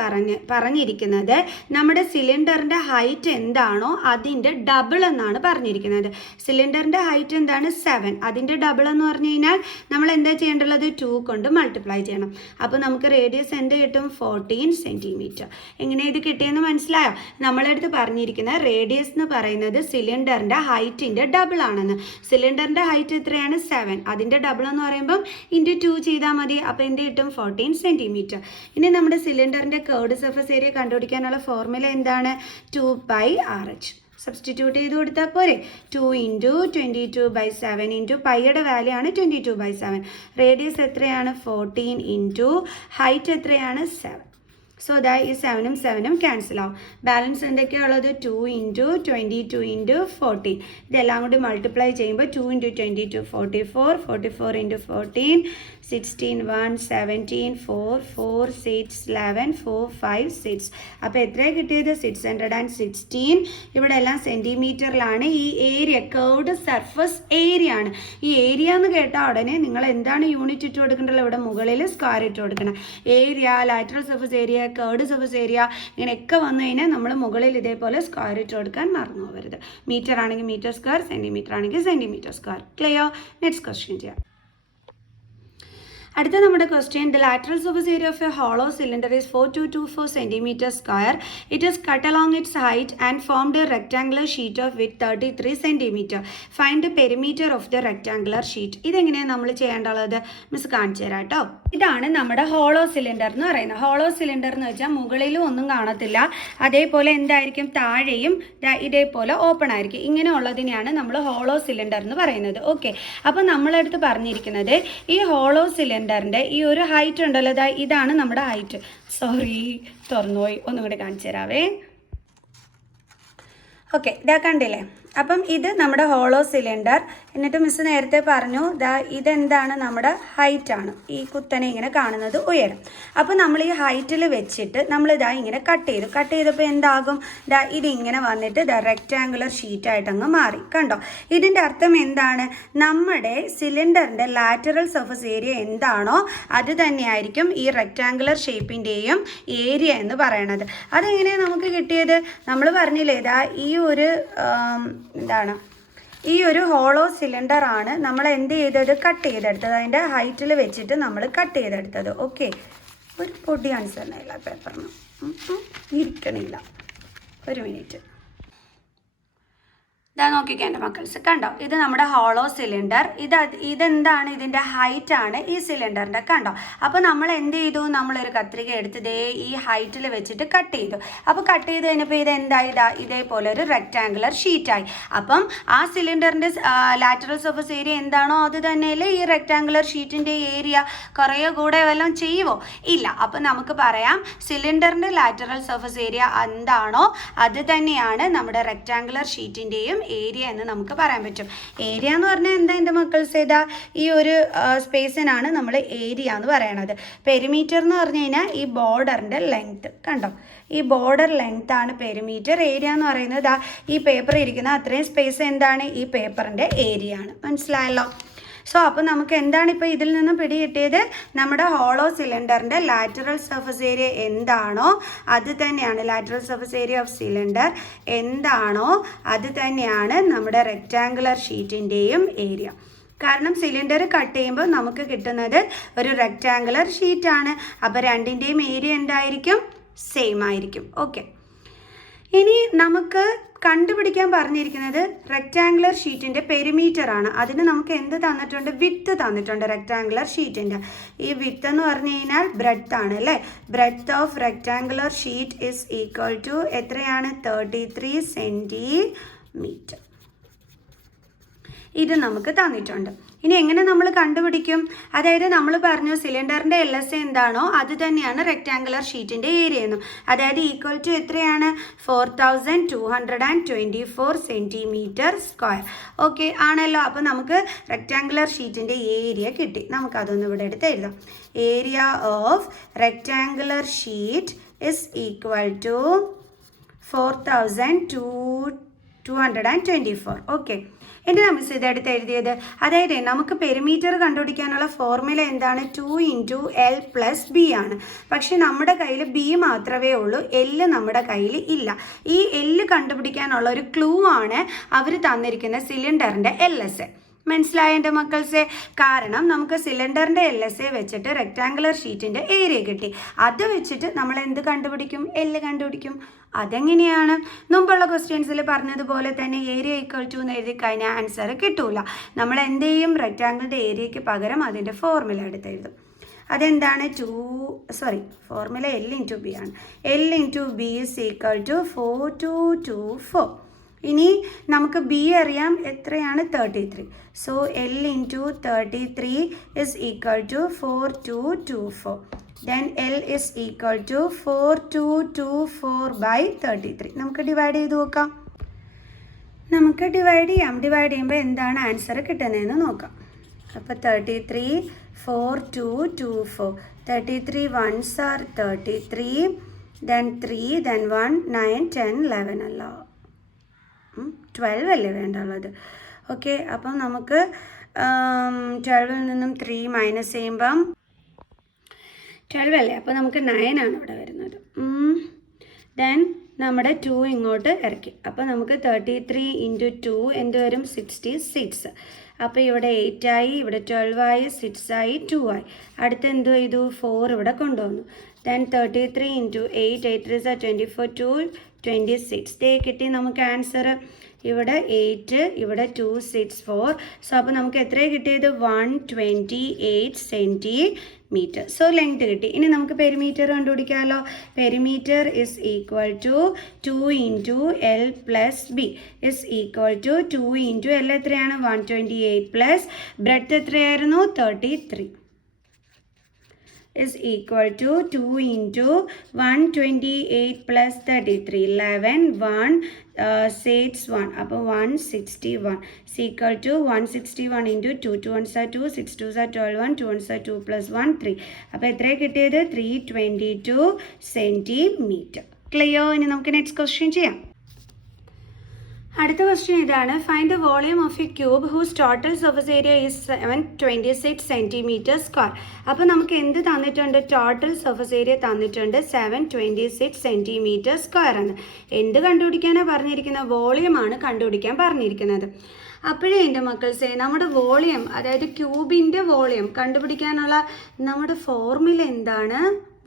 പറഞ്ഞിരിക്കുന്നത് നമ്മുടെ സിലിണ്ടറിൻ്റെ ഹൈറ്റ് എന്താണോ അതിൻ്റെ ഡബിൾ എന്നാണ് പറഞ്ഞിരിക്കുന്നത്. സിലിണ്ടറിൻ്റെ ഹൈറ്റ് എന്താണ്? 7. അതിൻ്റെ ഡബിൾ എന്ന് പറഞ്ഞു കഴിഞ്ഞാൽ നമ്മൾ എന്താ ചെയ്യേണ്ടുള്ളത്? 2 കൊണ്ട് മൾട്ടിപ്ലൈ ചെയ്യണം. അപ്പോൾ നമുക്ക് റേഡിയസ് എന്ത് കിട്ടും? 14 സെൻറ്റിമീറ്റർ. എങ്ങനെ ഇത് കിട്ടിയെന്ന് മനസ്സിലായോ? നമ്മളടുത്ത് പറഞ്ഞിരിക്കുന്ന റേഡിയസ് എന്ന് പറയുന്നത് സിലിണ്ടറിൻ്റെ ഹൈറ്റിൻ്റെ ഡബിൾ ആണെന്ന്. സിലിണ്ടറിൻ്റെ ഹൈറ്റ് എത്രയാണ്? 7. അതിൻ്റെ ഡബിൾ എന്ന് പറയുമ്പം ഇൻറ്റു 2 ചെയ്താൽ മതി. അപ്പോൾ എന്ത് കിട്ടും? 14 സെൻറ്റിമീറ്റർ. ഇനി നമ്മുടെ സിലിണ്ടറിൻ്റെ കർവ്ഡ് സർഫസ് ഏരിയ കണ്ടുപിടിക്കാനുള്ള ഫോർമുല എന്താണ്? 2πRH. സബ്സ്റ്റിറ്റ്യൂട്ട് ചെയ്ത് കൊടുത്താൽ പോരെ. 2 × 22/7 ഇൻറ്റു പൈയുടെ വാല്യൂ ആണ് 22/7. റേഡിയസ് എത്രയാണ്? 14 ഇൻറ്റു ഹൈറ്റ് എത്രയാണ്? 7. സോ ദാറ്റ് ഈ 7ഉം 7ഉം ക്യാൻസൽ ആവും. ബാലൻസ് എന്തൊക്കെയാണുള്ളത്? 2 × 22 × 14. ഇതെല്ലാം കൂടി മൾട്ടിപ്ലൈ ചെയ്യുമ്പോൾ 2 × 22 44, 44 × 14 16, 1, 17, 4, 4, 6, 11, 4, 5, 6. അപ്പോൾ എത്രയാണ് കിട്ടിയത്? 616. ഇവിടെ എല്ലാം സെൻറ്റിമീറ്ററിലാണ്. ഈ ഏരിയ കർവ്ഡ് സർഫസ് ഏരിയ ആണ്. ഈ ഏരിയ എന്ന് കേട്ടാൽ ഉടനെ നിങ്ങൾ എന്താണ് യൂണിറ്റ് ഇട്ട് കൊടുക്കേണ്ടത്? ഇവിടെ മുകളിൽ സ്ക്വയർ ഇട്ട് കൊടുക്കണം. Area, lateral surface area, curved surface area ഇങ്ങനെയൊക്കെ വന്നു കഴിഞ്ഞാൽ നമ്മൾ മുകളിൽ ഇതേപോലെ സ്ക്വയർ ഇട്ട് കൊടുക്കാൻ മറന്നു പോകരുത്. മീറ്റർ ആണെങ്കിൽ മീറ്റർ സ്ക്വയർ, സെൻറ്റിമീറ്റർ ആണെങ്കിൽ centimetre square. Clear? Next question ചെയ്യാം. അടുത്ത നമ്മുടെ question, the lateral surface area of A hollow cylinder is 4224 centimetre square. It is cut along it's height and formed A rectangular sheet off with 33 centimetre. Find the perimeter of the rectangular sheet. ഇതെങ്ങനെയാണ് നമ്മൾ ചെയ്യേണ്ടത്? Miss കാണിച്ചു തരാം കേട്ടോ. ഇതാണ് നമ്മുടെ hollow cylinder എന്ന് പറയുന്നത്. ഹോളോ സിലിണ്ടർ എന്ന് വെച്ചാൽ മുകളിലും ഒന്നും കാണത്തില്ല, അതേപോലെ എന്തായിരിക്കും? താഴെയും ഇതേപോലെ ഓപ്പൺ ആയിരിക്കും. ഇങ്ങനെയുള്ളതിനെയാണ് നമ്മൾ ഹോളോ സിലിണ്ടർ എന്ന് പറയുന്നത്. ഓക്കെ, അപ്പോൾ നമ്മളടുത്ത് പറഞ്ഞിരിക്കുന്നത് ഈ ഹോളോ സിലിണ്ടറിൻ്റെ ഈ ഒരു ഹൈറ്റ് ഉണ്ടല്ലോ, ഇതാണ് നമ്മുടെ ഹൈറ്റ്. സോറി, തുറന്നുപോയി. ഒന്നും കൂടി കാണിച്ചു തരാവേ. ഓക്കെ, ഇതാ കണ്ടില്ലേ? അപ്പം ഇത് നമ്മുടെ ഹോളോ സിലിണ്ടർ. എന്നിട്ട് മിസ് നേരത്തെ പറഞ്ഞു ഇതെന്താണ്? നമ്മുടെ ഹൈറ്റാണ്. ഈ കുത്തനെ ഇങ്ങനെ കാണുന്നത് ഉയരം. അപ്പോൾ നമ്മൾ ഈ ഹൈറ്റിൽ വെച്ചിട്ട് നമ്മളിതാ ഇങ്ങനെ കട്ട് ചെയ്തപ്പോൾ എന്താകും? ഇതിങ്ങനെ വന്നിട്ട് റെക്റ്റാങ്കുലർ ഷീറ്റായിട്ട് അങ്ങ് മാറി. കണ്ടോ? ഇതിൻ്റെ അർത്ഥം എന്താണ്? നമ്മുടെ സിലിണ്ടറിൻ്റെ ലാറ്ററൽ സർഫസ് ഏരിയ എന്താണോ അത് തന്നെയായിരിക്കും ഈ റെക്റ്റാങ്കുലർ ഷേപ്പിൻ്റെയും ഏരിയ എന്ന് പറയണത്. അതെങ്ങനെയാണ് നമുക്ക് കിട്ടിയത്? നമ്മൾ പറഞ്ഞില്ലേ, ഈ ഒരു ഈ ഒരു ഹോളോ സിലിണ്ടർ ആണ് നമ്മൾ എന്ത് ചെയ്തത്? കട്ട് ചെയ്തെടുത്തത്. അതിൻ്റെ ഹൈറ്റിൽ വെച്ചിട്ട് നമ്മൾ കട്ട് ചെയ്തെടുത്തത്. ഓക്കെ, ഒരു പൊടി ആൻസറിനില്ല, പേപ്പറിന് ഇരിക്കണില്ല. ഒരു മിനിറ്റ്. ഇതാ നോക്കിക്കോ എൻ്റെ മക്കൾസ്, കണ്ടോ? ഇത് നമ്മുടെ ഹോളോ സിലിണ്ടർ. ഇതെന്താണ്? ഇതിൻ്റെ ഹൈറ്റ് ആണ് ഈ സിലിണ്ടറിൻ്റെ. കണ്ടോ? അപ്പോൾ നമ്മൾ എന്ത് ചെയ്തു? നമ്മളൊരു കത്രിക എടുത്ത് ഈ ഹൈറ്റിൽ വെച്ചിട്ട് കട്ട് ചെയ്തു. അപ്പോൾ കട്ട് ചെയ്ത് കഴിഞ്ഞപ്പോൾ ഇതെന്തായി? ഇതേപോലെ ഒരു റെക്റ്റാങ്കുലർ ഷീറ്റായി. അപ്പം ആ സിലിണ്ടറിൻ്റെ ലാറ്ററൽ സർഫസ് ഏരിയ എന്താണോ അത് തന്നെയല്ലേ ഈ റെക്റ്റാങ്കുലർ ഷീറ്റിൻ്റെ ഏരിയ. കുറേ കൂടെ വല്ലതും ചെയ്യുമോ? ഇല്ല. അപ്പം നമുക്ക് പറയാം സിലിണ്ടറിൻ്റെ ലാറ്ററൽ സർഫസ് ഏരിയ എന്താണോ അത് തന്നെയാണ് നമ്മുടെ റെക്റ്റാങ്കുലർ ഷീറ്റിൻ്റെയും ഏരിയ എന്ന് നമുക്ക് പറയാൻ പറ്റും. ഏരിയ എന്ന് പറഞ്ഞാൽ എന്താ എൻ്റെ മക്കൾസ്? ഈ ഒരു സ്പേസിനാണ് നമ്മൾ ഏരിയ എന്ന് പറയണത്. പെരിമീറ്റർ എന്ന് പറഞ്ഞു കഴിഞ്ഞാൽ ഈ ബോർഡറിൻ്റെ ലെങ്ത്ത്. കണ്ടോ? ഈ ബോർഡർ ലെങ്ത് ആണ് പെരിമീറ്റർ. ഏരിയ എന്ന് പറയുന്നത് ഈ പേപ്പർ ഇരിക്കുന്ന അത്രയും സ്പേസ് എന്താണ്? ഈ പേപ്പറിൻ്റെ ഏരിയ ആണ്. മനസ്സിലായല്ലോ? സോ അപ്പോൾ നമുക്ക് എന്താണ് ഇപ്പോൾ ഇതിൽ നിന്നും പിടികിട്ടിയത്? നമ്മുടെ ഹോളോ സിലിണ്ടറിൻ്റെ ലാറ്ററൽ സർഫസ് ഏരിയ എന്താണോ അത് തന്നെയാണ്, lateral surface area of cylinder എന്താണോ അത് തന്നെയാണ് നമ്മുടെ റെക്റ്റാങ്കുലർ ഷീറ്റിൻ്റെയും ഏരിയ. കാരണം സിലിണ്ടർ കട്ട് ചെയ്യുമ്പോൾ നമുക്ക് കിട്ടുന്നത് ഒരു റെക്റ്റാങ്കുലർ ഷീറ്റാണ്. അപ്പോൾ രണ്ടിൻ്റെയും ഏരിയ എന്തായിരിക്കും? സെയിം ആയിരിക്കും. ഓക്കെ, ഇനി നമുക്ക് കണ്ടുപിടിക്കാൻ പറഞ്ഞിരിക്കുന്നത് റെക്റ്റാങ്കുലർ ഷീറ്റിൻ്റെ പെരിമീറ്റർ ആണ്. അതിന് നമുക്ക് എന്ത് തന്നിട്ടുണ്ട്? വിഡ്ത്ത് തന്നിട്ടുണ്ട് റെക്റ്റാങ്കുലർ ഷീറ്റിൻ്റെ. ഈ വിഡ്ത്ത് എന്ന് പറഞ്ഞു കഴിഞ്ഞാൽ ബ്രെഡ്ത്ത് ആണ് അല്ലേ? Breadth of rectangular sheet is equal to എത്രയാണ്? 33 സെൻറ്റിമീറ്റർ. ഇത് നമുക്ക് തന്നിട്ടുണ്ട്. ഇനി എങ്ങനെ നമ്മൾ കണ്ടുപിടിക്കും? അതായത് നമ്മൾ പറഞ്ഞു സിലിണ്ടറിൻ്റെ LSA എന്താണോ അത് തന്നെയാണ് റെക്റ്റാങ്കുലർ ഷീറ്റിൻ്റെ ഏരിയ എന്നും. അതായത് ഈക്വൽ ടു എത്രയാണ്? 4224 സെൻറ്റിമീറ്റർ സ്ക്വയർ. ഓക്കെ ആണല്ലോ. അപ്പോൾ നമുക്ക് റെക്റ്റാങ്കുലർ ഷീറ്റിൻ്റെ ഏരിയ കിട്ടി. നമുക്കതൊന്ന് ഇവിടെ എടുത്ത് എഴുതാം. Area of rectangular sheet is equal to 4224. Okay, എൻ്റെ മിസ് ഇതെടുത്ത് എഴുതിയത്. അതായത് നമുക്ക് പെരിമീറ്റർ കണ്ടുപിടിക്കാനുള്ള ഫോർമുല എന്താണ്? 2 × L + B ആണ്. പക്ഷെ നമ്മുടെ കയ്യിൽ B മാത്രമേ ഉള്ളൂ, L നമ്മുടെ കയ്യിൽ ഇല്ല. ഈ L കണ്ടുപിടിക്കാനുള്ള ഒരു ക്ലൂ ആണ് അവർ തന്നിരിക്കുന്ന സിലിണ്ടറിൻ്റെ LSA. മനസ്സിലായ എൻ്റെ മക്കൾസെ? കാരണം നമുക്ക് സിലിണ്ടറിൻ്റെ LSA വെച്ചിട്ട് റെക്റ്റാങ്കുലർ ഷീറ്റിൻ്റെ ഏരിയ കിട്ടി. അത് വെച്ചിട്ട് നമ്മൾ എന്ത് കണ്ടുപിടിക്കും? L കണ്ടുപിടിക്കും. അതെങ്ങനെയാണ്? മുമ്പുള്ള ക്വസ്റ്റ്യൻസിൽ പറഞ്ഞതുപോലെ തന്നെ ഏരിയ ഈക്വൽ ടു എന്ന് എഴുതി കഴിഞ്ഞാൽ ആൻസർ കിട്ടൂല. നമ്മൾ എന്ത് ചെയ്യും? റെക്റ്റാങ്കിളിൻ്റെ ഏരിയയ്ക്ക് പകരം അതിൻ്റെ ഫോർമുല എടുത്ത് എഴുതും. അതെന്താണ്? ഫോർമുല L × B ആണ്. L × B is equal to 4224. ഇനി നമുക്ക് B അറിയാം, എത്രയാണ്? 33. So L × 33 is equal to 4224. Then L is equal to 4224/33. നമുക്ക് ഡിവൈഡ് ചെയ്ത് നോക്കാം. നമുക്ക് ഡിവൈഡ് ചെയ്യുമ്പോൾ എന്താണ് ആൻസർ കിട്ടുന്നതെന്ന് നോക്കാം. അപ്പോൾ 33, 4224. 33 ones are 33, then 3, then 1, 9, 10, 11 അല്ല 12 അല്ലേ വേണ്ടുള്ളത്. ഓക്കെ, അപ്പം നമുക്ക് 12ൽ നിന്നും 3 മൈനസ് ചെയ്യുമ്പം 12 അല്ലേ, അപ്പോൾ നമുക്ക് 9 ആണ് ഇവിടെ വരുന്നത്. ദെൻ നമ്മുടെ 2 ഇങ്ങോട്ട് ഇറക്കി. അപ്പോൾ നമുക്ക് 33 × 2 എന്ത് വരും? 66. അപ്പോൾ ഇവിടെ 8 ആയി, ഇവിടെ 12 ആയി, 6 ആയി, 2 ആയി. അടുത്ത് എന്ത് ചെയ്തു? 4 ഇവിടെ കൊണ്ടുവന്നു. ദെൻ 33 × 8, 8 3 24, 2 26. ദേ കിട്ടി നമുക്ക് ആൻസർ. ഇവിടെ 8, ഇവിടെ 2 6 4. സോ അപ്പോൾ നമുക്ക് എത്രയാണ് കിട്ടിയത്? 128 സെൻറ്റിമീറ്റർ. സോ ലെങ്ത് കിട്ടി. ഇനി നമുക്ക് പെരിമീറ്റർ കണ്ടുപിടിക്കാമല്ലോ. Perimeter is equal to 2 × L + B is equal to 2 × L എത്രയാണ്? 128 പ്ലസ് ബ്രെഡ്ത്ത് എത്രയായിരുന്നു? 33 is equal to 2 × 128 plus 33, 11, 1, 6, 1. അപ്പോൾ 161 is equal to 161 × 2. 2 ones are 2, 6 2s are 12, 1, 2 ones are 2 plus 1, 3. അപ്പോൾ എത്രയാണ് കിട്ടിയത്? 322 സെൻറ്റിമീറ്റർ. ക്ലിയർ? ഇനി നമുക്ക് നെക്സ്റ്റ് ക്വസ്റ്റ്യൻ ചെയ്യാം. അടുത്ത ക്വസ്റ്റ്യൻ ഇതാണ്. Find the volume of a cube whose total surface area is 726 centimetre square. അപ്പോൾ നമുക്ക് എന്ത് തന്നിട്ടുണ്ട്? ടോട്ടൽ സർഫസ് ഏരിയ തന്നിട്ടുണ്ട് 726 സെൻറ്റിമീറ്റർ സ്ക്വയർ ആണ്. എന്ത് കണ്ടുപിടിക്കാനാണ് പറഞ്ഞിരിക്കുന്നത്? വോളിയമാണ് കണ്ടുപിടിക്കാൻ പറഞ്ഞിരിക്കുന്നത്. അപ്പോഴേ എൻ്റെ മക്കൾസേ നമ്മുടെ വോളിയം, അതായത് ക്യൂബിൻ്റെ വോളിയം കണ്ടുപിടിക്കാനുള്ള നമ്മുടെ ഫോർമുല എന്താണ്?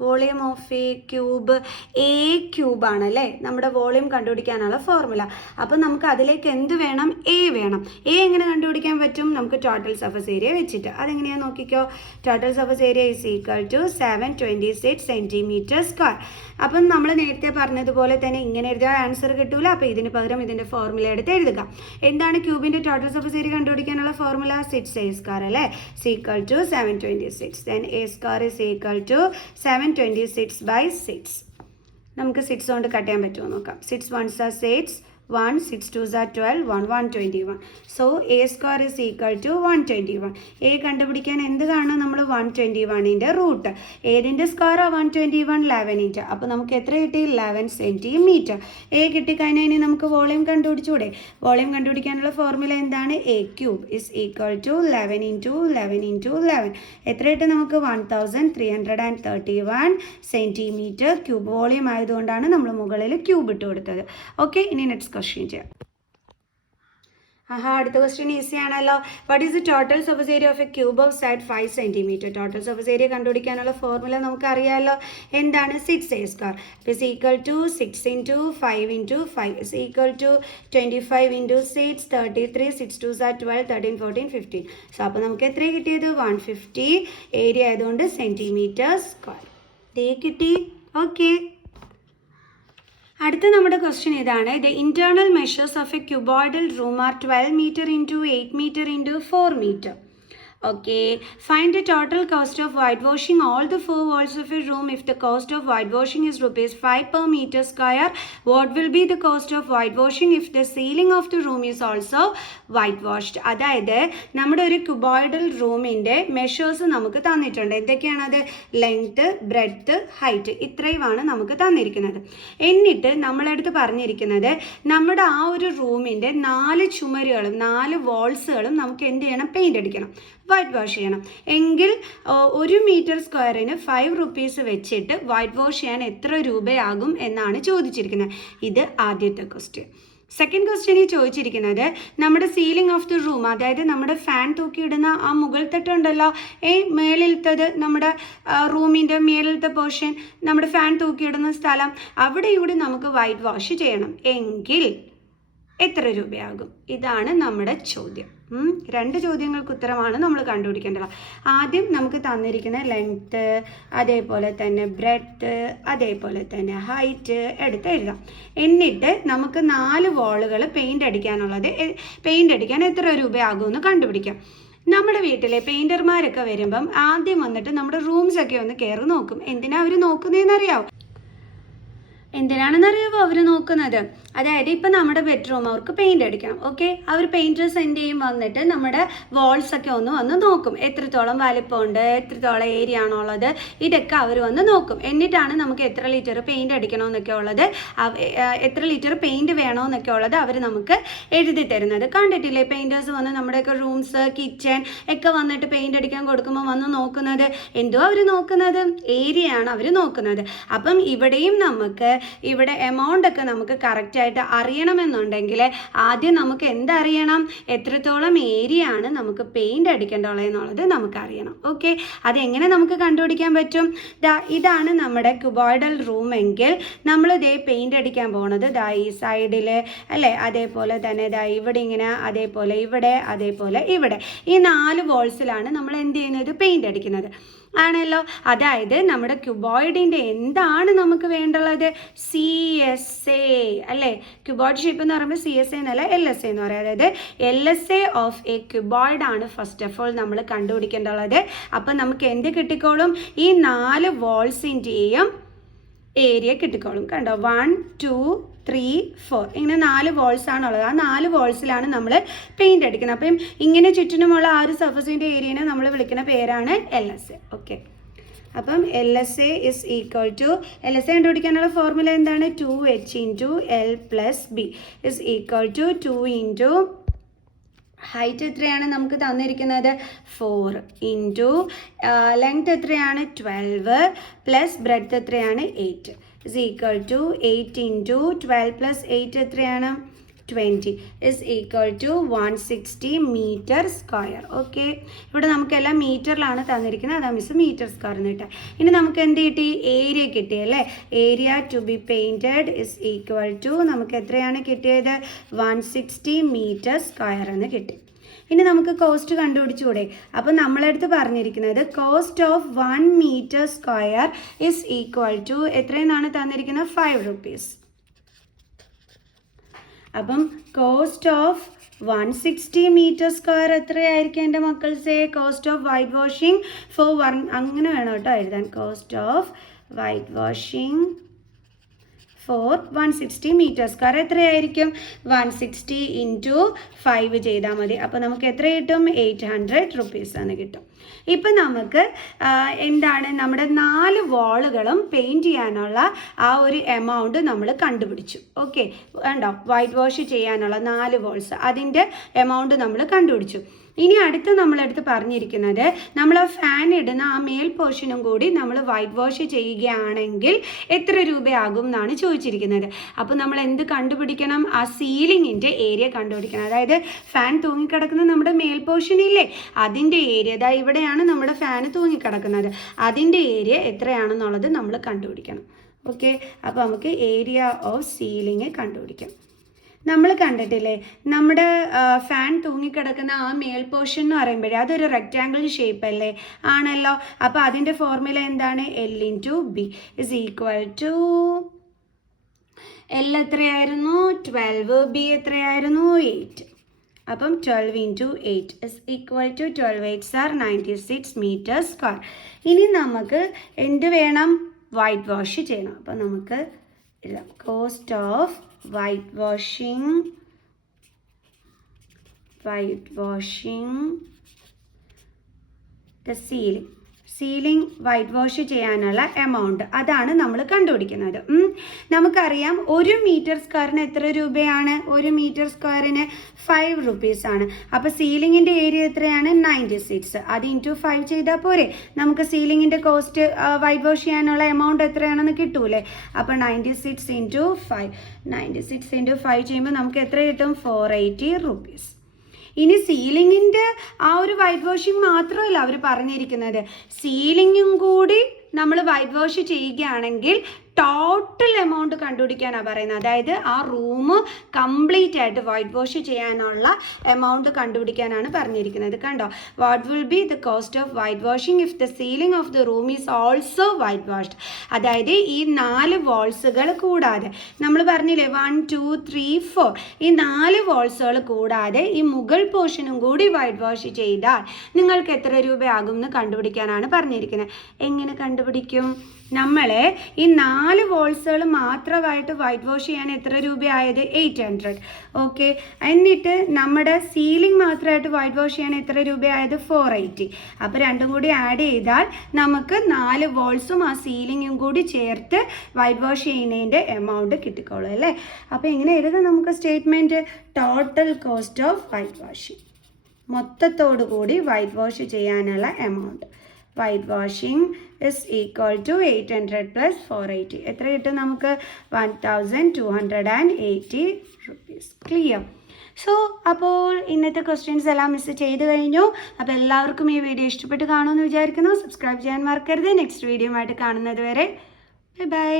Volume of a cube A³ ആണല്ലേ നമ്മുടെ വോളിയം കണ്ടുപിടിക്കാനുള്ള ഫോർമുല. അപ്പം നമുക്ക് അതിലേക്ക് എന്ത് വേണം? A വേണം. A എങ്ങനെ കണ്ടുപിടിക്കാൻ പറ്റും? നമുക്ക് ടോട്ടൽ സർഫസ് ഏരിയ വെച്ചിട്ട്. അതെങ്ങനെയാണെന്ന് നോക്കിക്കോ. Total surface area is equal to 726 centimetre square. അപ്പം നമ്മൾ നേരത്തെ പറഞ്ഞതുപോലെ തന്നെ ഇങ്ങനെ എഴുതിയാൽ ആൻസർ കിട്ടൂല. അപ്പോൾ ഇതിന് പകരം ഇതിൻ്റെ ഫോർമുല എടുത്ത് എഴുതുക. എന്താണ് ക്യൂബിൻ്റെ ടോട്ടൽ സർഫസ് ഏരിയ കണ്ടുപിടിക്കാനുള്ള ഫോർമുല? 6A² അല്ലേ, equal to 726. Then A² is equal to 726/6. നമുക്ക് 6 കൊണ്ട് കട്ട് ചെയ്യാൻ പറ്റുമോ നോക്കാം. 6 ones are 6, 1, 6 2s are 12, 1, 121. So A² is equal to 121. A കണ്ടുപിടിക്കാൻ എന്ത് കാണും? നമ്മൾ 121ൻ്റെ റൂട്ട്. ഏതിൻ്റെ സ്ക്വയറാണ് 121? 11ൻ്റെ. അപ്പോൾ നമുക്ക് എത്ര കിട്ടി? 11 സെൻറ്റിമീറ്റർ. A കിട്ടിക്കഴിഞ്ഞാൽ ഇനി നമുക്ക് വോളിയം കണ്ടുപിടിച്ചൂടെ? വോളിയം കണ്ടുപിടിക്കാനുള്ള ഫോർമുല എന്താണ്? A³ is equal to 11 × 11 × 11. എത്ര കിട്ടും നമുക്ക്? 1331 സെൻറ്റിമീറ്റർ ക്യൂബ്. വോളിയം ആയതുകൊണ്ടാണ് നമ്മൾ മുകളിൽ ക്യൂബ് ഇട്ട് കൊടുത്തത്. ഓക്കെ, ഇനി നെക്സ്റ്റ് ക്വസ്റ്റ്യൻ ചെയ്യാം. അടുത്ത ക്വസ്റ്റ്യൻ ഈസി ആണല്ലോ. What is the total surface area of a cube of side 5 centimetre? Total surface area കണ്ടുപിടിക്കാനുള്ള ഫോർമുല നമുക്കറിയാമല്ലോ. എന്താണ്? 6A². Is equal to 6 × 5 × 5 is equal to 25 × 6, 33, 6 2s are 12, 13, 14, 15. So അപ്പോൾ നമുക്ക് എത്ര കിട്ടിയത്? 150. ഏരിയ ആയതുകൊണ്ട് സെൻറ്റിമീറ്റർ സ്ക്വയർ. ദേ കിട്ടി. ഓക്കെ, അടുത്ത നമ്മുടെ ക്വസ്റ്റ്യൻ ഇതാണ്. The internal measures of a cuboidal room are 12 metre into 8 metre into 4 metre. Okay, find the total cost of whitewashing all the 4 walls of a room. If the cost of whitewashing is rupees 5 per meter square, what will be the cost of whitewashing if the ceiling of the room is also whitewashed? അതായത് നമ്മുടെ ഒരു cuboidal റൂമിൻ്റെ measures നമുക്ക് തന്നിട്ടുണ്ട്. എന്തൊക്കെയാണത്? Length, breadth, height, ഇത്രയുമാണ് നമുക്ക് തന്നിരിക്കുന്നത്. എന്നിട്ട് നമ്മളടുത്ത് പറഞ്ഞിരിക്കുന്നത് നമ്മുടെ ആ ഒരു റൂമിൻ്റെ 4 ചുമരുകളും 4 വാൾസുകളും നമുക്ക് എന്ത് ചെയ്യണം? പെയിൻ്റ് അടിക്കണം, വൈറ്റ് വാഷ് ചെയ്യണം. എങ്കിൽ 1 മീറ്റർ സ്ക്വയറിന് 5 റുപ്പീസ് വെച്ചിട്ട് വൈറ്റ് വാഷ് ചെയ്യാൻ എത്ര രൂപയാകും എന്നാണ് ചോദിച്ചിരിക്കുന്നത്. ഇത് ആദ്യത്തെ ക്വസ്റ്റ്യൻ. സെക്കൻഡ് ക്വസ്റ്റ്യനിൽ ചോദിച്ചിരിക്കുന്നത് നമ്മുടെ സീലിംഗ് ഓഫ് ദി റൂം, അതായത് നമ്മുടെ ഫാൻ തൂക്കിയിടുന്ന ആ മുകൾ തട്ടുണ്ടല്ലോ, മേളിലത്തത്, നമ്മുടെ റൂമിൻ്റെ മേളിലത്തെ പോർഷൻ, നമ്മുടെ ഫാൻ തൂക്കിയിടുന്ന സ്ഥലം, അവിടെ ഇവിടെ നമുക്ക് വൈറ്റ് വാഷ് ചെയ്യണം. എങ്കിൽ എത്ര രൂപയാകും? ഇതാണ് നമ്മുടെ ചോദ്യം. 2 ചോദ്യങ്ങൾക്ക് ഉത്തരമാണ് നമ്മൾ കണ്ടുപിടിക്കേണ്ടത്. ആദ്യം നമുക്ക് തന്നിരിക്കുന്ന ലെങ്ത്ത്, അതേപോലെ തന്നെ ബ്രെഡ്ത്ത്, അതേപോലെ തന്നെ ഹൈറ്റ് എടുത്ത് എഴുതാം. എന്നിട്ട് നമുക്ക് 4 വാളുകൾ പെയിൻ്റ് അടിക്കാൻ എത്ര രൂപയാകുമെന്ന് കണ്ടുപിടിക്കാം. നമ്മുടെ വീട്ടിലെ പെയിൻറ്റർമാരൊക്കെ വരുമ്പം ആദ്യം വന്നിട്ട് നമ്മുടെ റൂംസൊക്കെ ഒന്ന് കയറി നോക്കും. എന്തിനാണ് അവർ നോക്കുന്നതെന്നറിയാമോ? എന്തിനാണെന്നറിയാമോ അവർ നോക്കുന്നത്? അതായത് ഇപ്പം നമ്മുടെ ബെഡ്റൂം അവർക്ക് പെയിൻ്റ് അടിക്കണം. ഓക്കെ, അവർ പെയിൻറ്റേഴ്സ് എന്ത് ചെയ്യും? വന്നിട്ട് നമ്മുടെ വാൾസൊക്കെ വന്ന് നോക്കും. എത്രത്തോളം വലിപ്പമുണ്ട്, എത്രത്തോളം ഏരിയ ആണോ ഉള്ളത്, ഇതൊക്കെ അവർ വന്ന് നോക്കും. എന്നിട്ടാണ് നമുക്ക് എത്ര ലിറ്റർ പെയിൻറ് അടിക്കണമെന്നൊക്കെ ഉള്ളത്, എത്ര ലിറ്റർ പെയിൻറ് വേണമെന്നൊക്കെ ഉള്ളത് അവർ നമുക്ക് എഴുതി തരുന്നത്. കണ്ടിട്ടില്ലേ? പെയിൻറ്റേഴ്സ് വന്ന് നമ്മുടെയൊക്കെ റൂംസ്, കിച്ചൺ ഒക്കെ വന്നിട്ട് പെയിൻ്റ് അടിക്കാൻ കൊടുക്കുമ്പോൾ വന്ന് നോക്കുന്നത് എന്തോ അവർ നോക്കുന്നത്? ഏരിയയാണ് അവർ നോക്കുന്നത്. അപ്പം ഇവിടെയും നമുക്ക് ഇവിടെ എമൗണ്ട് ഒക്കെ നമുക്ക് കറക്റ്റായിട്ട് അറിയണമെന്നുണ്ടെങ്കിൽ ആദ്യം നമുക്ക് എന്തറിയണം? എത്രത്തോളം ഏരിയ ആണ് നമുക്ക് പെയിൻ്റ് അടിക്കേണ്ടത് എന്നുള്ളത് നമുക്കറിയണം. ഓക്കെ, അതെങ്ങനെ നമുക്ക് കണ്ടുപിടിക്കാൻ പറ്റും? ഇതാണ് നമ്മുടെ ക്യൂബോയിഡൽ റൂം എങ്കിൽ നമ്മൾ പെയിൻ്റ് അടിക്കാൻ പോകുന്നത് ഈ സൈഡിൽ അല്ലേ, അതേപോലെ തന്നെ ഇവിടെ ഇങ്ങനെ, അതേപോലെ ഇവിടെ, അതേപോലെ ഇവിടെ, ഈ 4 വാൾസിലാണ് നമ്മൾ എന്ത് ചെയ്യുന്നത്? പെയിൻ്റ് അടിക്കുന്നത് ആണല്ലോ. അതായത് നമ്മുടെ ക്യൂബോയിഡിൻ്റെ എന്താണ് നമുക്ക് വേണ്ടുള്ളത്? CSA അല്ലേ? ക്യൂബോയിഡ് ഷേപ്പ് എന്ന് പറയുമ്പോൾ CSA എന്നല്ല, LSA എന്ന് പറയാം. അതായത് LSA ഓഫ് എ ക്യൂബോയിഡ് ആണ് ഫസ്റ്റ് ഓഫ് ഓൾ നമ്മൾ കണ്ടുപിടിക്കേണ്ടുള്ളത്. അപ്പം നമുക്ക് എന്ത് കിട്ടിക്കോളും? ഈ 4 വാൾസിൻ്റെയും ഏരിയ കിട്ടിക്കോളും. കണ്ടോ? 1 2 3 4 ഇങ്ങനെ 4 വാൾസ് ആണുള്ളത്. ആ 4 വാൾസിലാണ് നമ്മൾ പെയിൻ്റ് അടിക്കുന്നത്. അപ്പം ഇങ്ങനെ ചുറ്റിനുമുള്ള ആ ഒരു സർഫസിൻ്റെ ഏരിയനെ നമ്മൾ വിളിക്കുന്ന പേരാണ് LSA. ഓക്കെ, അപ്പം LSA is equal to, LSA കണ്ടുപിടിക്കാനുള്ള ഫോർമുല എന്താണ്? 2H into L plus B is equal to 2 into height എത്രയാണ് നമുക്ക് തന്നിരിക്കുന്നത്? 4 ഇൻറ്റു ലെങ്ത് എത്രയാണ്? 12 പ്ലസ് ബ്രെഡ്ത്ത് എത്രയാണ്? 8 is equal to 8 into 12 plus 8 എത്രയാണ്? 20 is equal to 160 meter square. Okay, ഇവിടെ നമുക്കെല്ലാം മീറ്ററിലാണ് തന്നിരിക്കുന്നത്. അതാ മിസ് മീറ്റർ സ്ക്വയർ എന്ന് കിട്ടുക. ഇനി നമുക്ക് എന്ത് കിട്ടി? ഏരിയ കിട്ടിയല്ലേ? Area to be painted is equal to നമുക്ക് എത്രയാണ് കിട്ടിയത്? 160 meter square എന്ന് കിട്ടി. ഇനി നമുക്ക് കോസ്റ്റ് കണ്ടുപിടിച്ചുകൂടെ? അപ്പം നമ്മളടുത്ത് പറഞ്ഞിരിക്കുന്നത് cost of 1 meter square is equal to എത്രയെന്നാണ് തന്നിരിക്കുന്നത്? 5 rupees. അപ്പം കോസ്റ്റ് ഓഫ് 160 meter square എത്രയായിരിക്കും എൻ്റെ മക്കൾസേ? Cost of white washing for 1 അങ്ങനെ വേണം കേട്ടോ എഴുതാൻ. Cost of white washing for 160 meter square എത്രയായിരിക്കും? 160 ഇൻറ്റു 5 ചെയ്താൽ മതി. അപ്പോൾ നമുക്ക് എത്ര കിട്ടും? 800 rupees ആണ് കിട്ടും. ഇപ്പം നമുക്ക് എന്താണ് നമ്മുടെ 4 വാളുകളും പെയിൻറ്റ് ചെയ്യാനുള്ള ആ ഒരു എമൗണ്ട് നമ്മൾ കണ്ടുപിടിച്ചു. ഓക്കെ, ഉണ്ടോ? വൈറ്റ് വാഷ് ചെയ്യാനുള്ള 4 വാൾസ്, അതിൻ്റെ എമൗണ്ട് നമ്മൾ കണ്ടുപിടിച്ചു. ഇനി അടുത്ത് നമ്മളടുത്ത് പറഞ്ഞിരിക്കുന്നത് നമ്മൾ ആ ഫാൻ ഇടുന്ന ആ മേൽ പോർഷനും കൂടി നമ്മൾ വൈറ്റ് വാഷ് ചെയ്യുകയാണെങ്കിൽ എത്ര രൂപയാകും എന്നാണ് ചോദിച്ചിരിക്കുന്നത്. അപ്പോൾ നമ്മൾ എന്ത് കണ്ടുപിടിക്കണം? ആ സീലിങ്ങിൻ്റെ ഏരിയ കണ്ടുപിടിക്കണം. അതായത് ഫാൻ തൂങ്ങിക്കിടക്കുന്ന നമ്മുടെ മേൽ പോർഷൻ ഇല്ലേ, അതിൻ്റെ ഏരിയ, അതായത് ഇവിടെയാണ് നമ്മുടെ ഫാൻ തൂങ്ങിക്കിടക്കുന്നത്, അതിൻ്റെ ഏരിയ എത്രയാണെന്നുള്ളത് നമ്മൾ കണ്ടുപിടിക്കണം. ഓക്കെ, അപ്പോൾ നമുക്ക് ഏരിയ ഓഫ് സീലിംഗ് കണ്ടുപിടിക്കാം. നമ്മൾ കണ്ടിട്ടില്ലേ നമ്മുടെ ഫാൻ തൂങ്ങിക്കിടക്കുന്ന ആ മേൽ പോർഷൻ എന്ന് പറയുമ്പോഴേ അതൊരു റെക്റ്റാങ്കിൾ ഷേപ്പ് അല്ലേ? ആണല്ലോ. അപ്പോൾ അതിൻ്റെ ഫോർമുല എന്താണ്? L into B is equal to L എത്രയായിരുന്നു 12, ബി എത്രയായിരുന്നു 8. അപ്പം 12 into 8 is equal to 12 8s are 96 meters square. ഇനി നമുക്ക് എന്ത് വേണം? വൈറ്റ് വാഷ് ചെയ്യണം. അപ്പം നമുക്ക് cost of white washing the ceiling white wash ചെയ്യാനുള്ള എമൗണ്ട് അതാണ് നമ്മൾ കണ്ടുപിടിക്കുന്നത്. നമുക്കറിയാം 1 മീറ്റർ സ്ക്വയറിന് എത്ര രൂപയാണ്? 1 മീറ്റർ സ്ക്വയറിന് 5 rupees ആണ്. അപ്പോൾ സീലിങ്ങിൻ്റെ ഏരിയ എത്രയാണ്? 96. അത് ഇൻറ്റു 5 ചെയ്താൽ പോരെ? നമുക്ക് സീലിങ്ങിൻ്റെ കോസ്റ്റ് വൈറ്റ് വാഷ് ചെയ്യാനുള്ള എമൗണ്ട് എത്രയാണെന്ന് കിട്ടൂലേ? അപ്പോൾ 96 into 5 ചെയ്യുമ്പോൾ നമുക്ക് എത്ര കിട്ടും? 480 rupees. ഇനി സീലിങ്ങിൻ്റെ ആ ഒരു വൈറ്റ് വാഷിംഗ് മാത്രമല്ല അവർ പറഞ്ഞിരിക്കുന്നത്, സീലിങ്ങും കൂടി നമ്മൾ വൈറ്റ് വാഷ് ചെയ്യുകയാണെങ്കിൽ ടോട്ടൽ എമൗണ്ട് കണ്ടുപിടിക്കാനാണ് പറയുന്നത്. അതായത് ആ റൂം കംപ്ലീറ്റ് ആയിട്ട് വൈറ്റ് വാഷ് ചെയ്യാനുള്ള എമൗണ്ട് കണ്ടുപിടിക്കാനാണ് പറഞ്ഞിരിക്കുന്നത്. കണ്ടോ, what will be the cost of white washing if the ceiling of the room is also white washed. അതായത് ഈ 4 വാൾസുകൾ കൂടാതെ നമ്മൾ പറഞ്ഞില്ലേ 1 2 3 4 ഈ 4 വാൾസുകൾ കൂടാതെ ഈ മുകൾ പോർഷനും കൂടി വൈറ്റ് വാഷ് ചെയ്താൽ നിങ്ങൾക്ക് എത്ര രൂപയാകും എന്ന് കണ്ടുപിടിക്കാനാണ് പറഞ്ഞിരിക്കുന്നത്. എങ്ങനെ കണ്ടുപിടിക്കും? നമ്മളെ ഈ 4 വാൾസുകൾ മാത്രമായിട്ട് വൈറ്റ് വാഷ് ചെയ്യാൻ എത്ര രൂപയായത്? 800. ഓക്കെ, എന്നിട്ട് നമ്മുടെ സീലിംഗ് മാത്രമായിട്ട് വൈറ്റ് വാഷ് ചെയ്യാൻ എത്ര രൂപയായത്? 480. അപ്പോൾ രണ്ടും കൂടി ആഡ് ചെയ്താൽ നമുക്ക് 4 വാൾസും ആ സീലിങ്ങും കൂടി ചേർത്ത് വൈറ്റ് വാഷ് ചെയ്യുന്നതിൻ്റെ എമൗണ്ട് കിട്ടിക്കോളും അല്ലേ? അപ്പോൾ എങ്ങനെ എഴുതാം നമുക്ക് statement? Total cost of white washing, മൊത്തത്തോടു കൂടി വൈറ്റ് വാഷ് ചെയ്യാനുള്ള amount. White washing is equal to 800 plus 480. എത്ര കിട്ടും നമുക്ക്? 1280 rupees. ക്ലിയർ? സോ അപ്പോൾ ഇന്നത്തെ ക്വസ്റ്റ്യൻസ് എല്ലാം മിസ് ചെയ്ത് കഴിഞ്ഞു. അപ്പോൾ എല്ലാവർക്കും ഈ വീഡിയോ ഇഷ്ടപ്പെട്ട് കാണുമെന്ന് വിചാരിക്കുന്നു. സബ്സ്ക്രൈബ് ചെയ്യാൻ മറക്കരുത്. നെക്സ്റ്റ് വീഡിയോ ആയിട്ട് കാണുന്നത് വരെ by.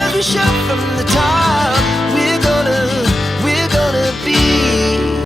Every shot from the top, we're gonna be